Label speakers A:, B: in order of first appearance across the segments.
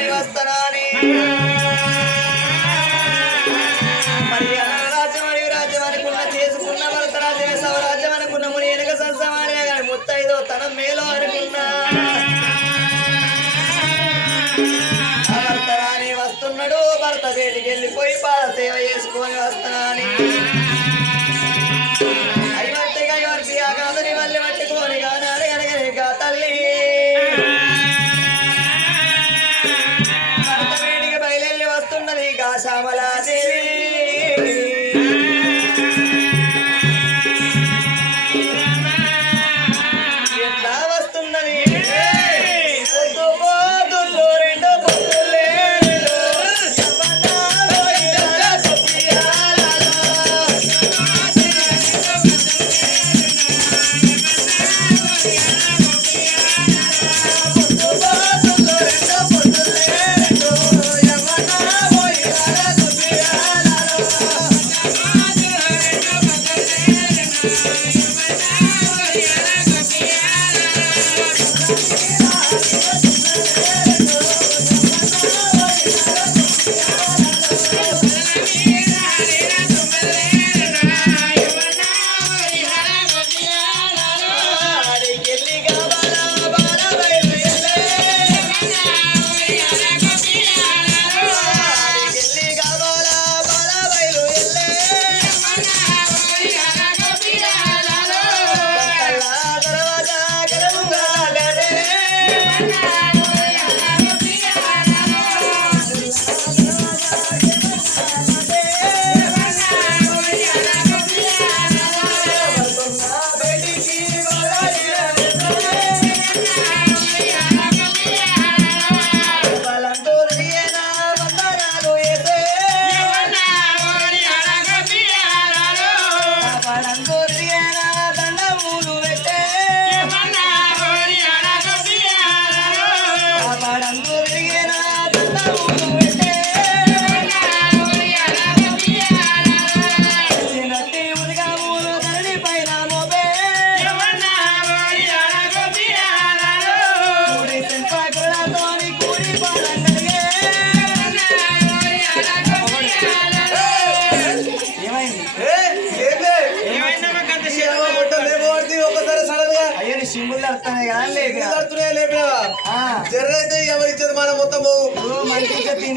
A: పాద సేవ వస్తానని మరి రాజ్యం అడిగి రాజ్యం అనుకున్న చేసుకున్న భరత రాజ్యమే సవరాజ్యం అనుకున్న ముని ఎనక సంసమానే కానీ ముత్తైదో తన మేలో అనుకున్నా. ఆ భర్త రాని వస్తున్నాడు భర్త వేడికి వెళ్ళిపోయి పాద సేవ చేసుకొని వస్తానని ఏమైంది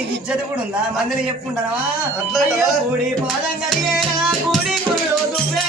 A: నీకు ఇజ్జత్ కూడా ఉందా? మందిని
B: కదా?
A: కూడి పాదం కలిగేనా కూడి కురులో దుబ్బే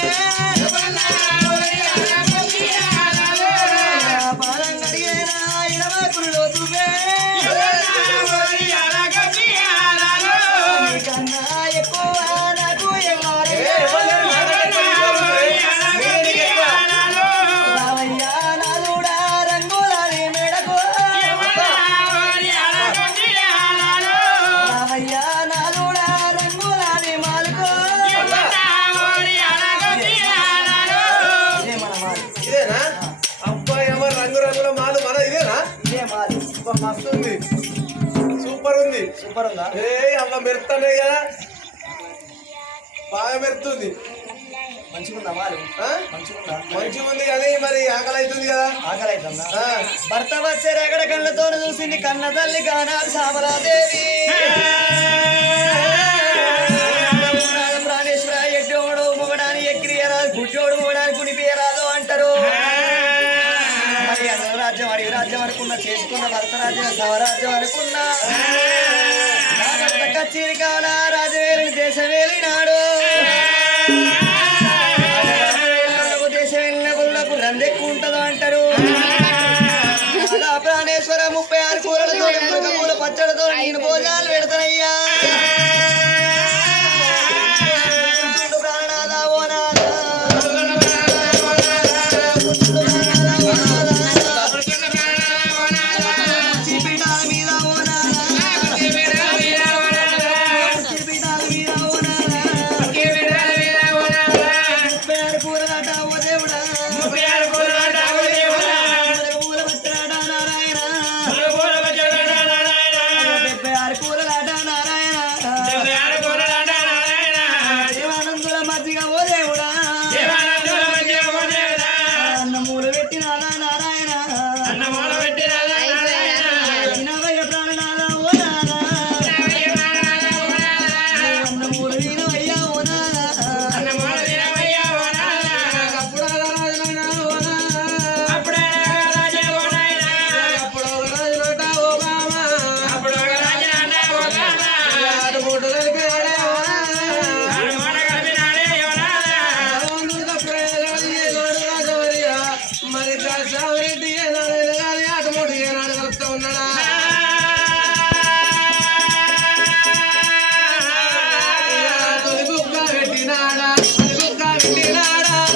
B: సూపర్ ఉంది? ఏ అమ్మ మెరుతున్నాయి కదా. బాగా మెరుతుంది.
A: మంచిగుందా
B: ఆ?
A: మంచిగుందా?
B: మంచిగా ఉంది కానీ మరి ఆకలి అవుతుంది కదా.
A: ఆకలి అవుతుందా. భర్త వచ్చే రగడ కళ్ళతో చూసింది కన్న తల్లి కానాడు శ్యామలాదేవి రాజ్యం అనుకున్నా చేసుకున్న భర్త రాజ్యం సవరాజ్యం అనుకున్నా. నా భర్త కచ్చేరి కావాలా? రాజవేలిని దేశం వెళ్ళినాడు దేశం వెళ్ళిన గుళ్ళకు రందెక్కు ఉంటుందో అంటారు. ప్రాణేశ్వర ముప్పై ఆరు కూరలతో మురక పచ్చడితో నేను భోజనాలు పెడతానయ్యా.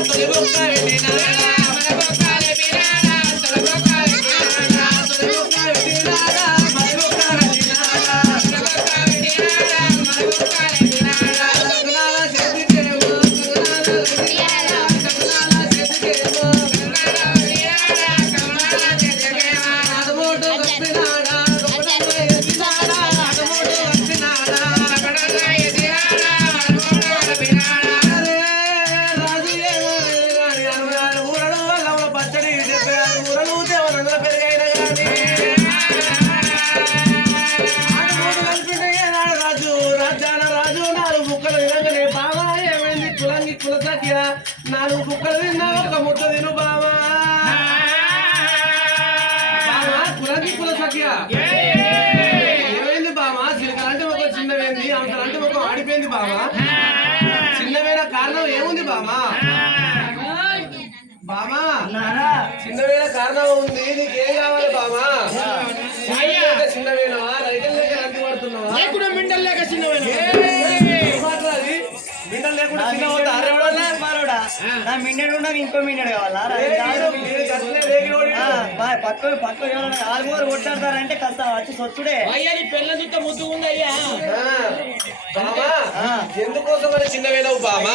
B: Levanta చిన్నవైంది బామా చిన్నమైన కారణం ఏముంది బామా బామా చిన్నమైన కారణం ఉంది నీకేం కావాలి బామా
A: ఇంకో మిండెడ్ కావాలా? పక్క పక్క ఎవరైనా కొట్లాడతారంటే కాస్త వచ్చి సొచ్చుడే.
C: అయ్యా నీ పెళ్ళ చుట్టూ ముద్దు
A: అయ్యా ఎందుకోసం చిన్న వేదవు బామా?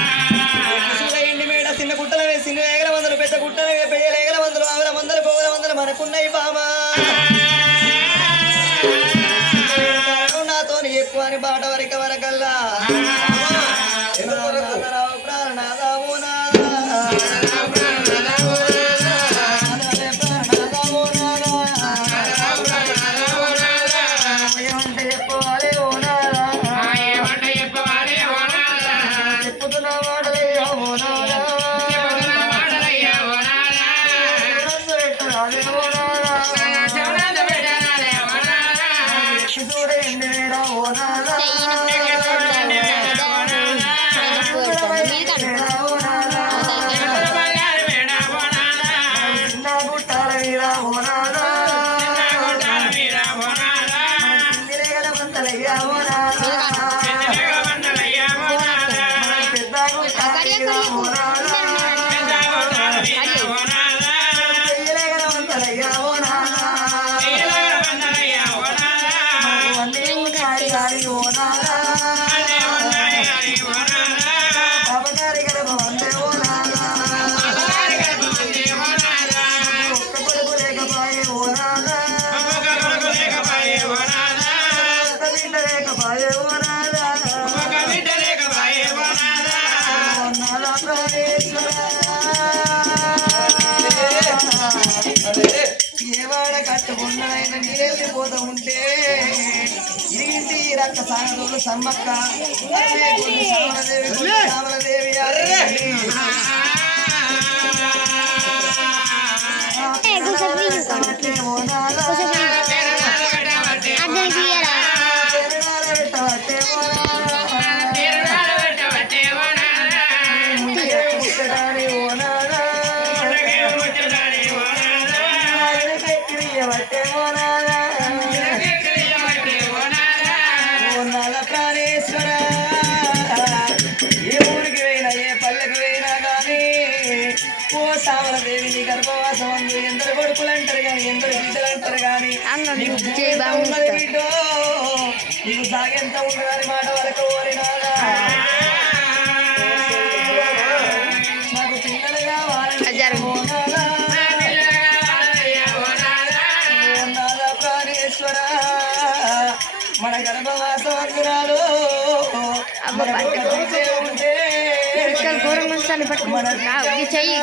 A: అక్క సాగదు సమ్మక్క దేవి ఓ సామల దేవిని గర్భవాసం అందు ఎందరు కొడుకులు అంటారు కానీ ఎందరు బిడ్డలు అంటారు కానీ నీకు ఉన్నది బిడ్డో? నీకు సాగెంత ఉండదని మాట వరకు ఓరినాదా నాకు పిల్లలు ప్రాణేశ్వర? మన గర్భవాసం అందురాలు
D: వస్తాను పట్టుకుంటా ఇది చెయ్యి.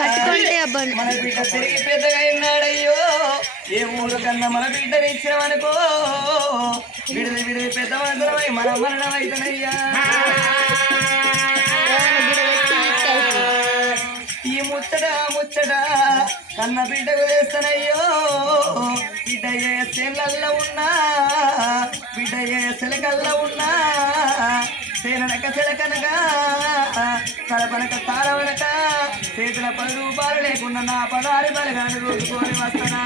D: పట్టుకుంటే అబ్బా.
A: మన బిడ్డ తిరిగి పెద్దగా అయినాడయ్యో ఏ ఊరు కన్నా మన బిడ్డని ఇచ్చినామనుకో విడిది విడిది పెద్ద మంత్రమై మన మరణం అయితేనయ్యా. ఈ ముచ్చట ముచ్చట కన్న బిడ్డకు వేస్తానయ్యో. బిడ్డ ఏ సేనల్ల ఉన్నా బిడ్డ ఏ సెలకల్ల ఉన్నా సేననక సెలకనగా తలపనక తారవనక చేతుల పది రూపాయలు లేకుండా నా పదారి బలగాన్ని రోజుకొని వస్తానా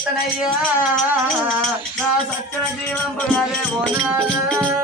B: చేస్తానయ్యా. నా సత్యన జీవం కాదే ఓనాలా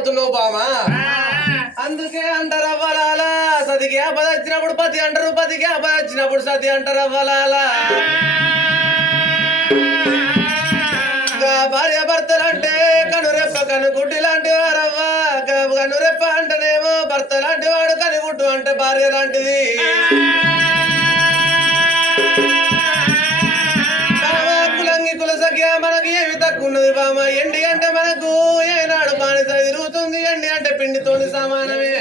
B: బాధపడుతున్నావు బామా అందుకే అంటారు అవ్వాలా సతికి ఆపద వచ్చినప్పుడు పతి అంటారు పతికి ఆపద వచ్చినప్పుడు సతి అంటారు అవ్వాలా భార్య భర్తలు అంటే కనురెప్ప కనుగుడ్డి లాంటి వారవ్వా. కనురెప్ప అంటేనేమో భర్త లాంటి వాడు కనుగుడ్డు అంటే భార్య లాంటిది. కులంగి కులసఖ్య మనకి ఏమి తక్కువ ఉన్నది బామ ఎండి అంటే మనకు అంటే పిండితోని సమానమే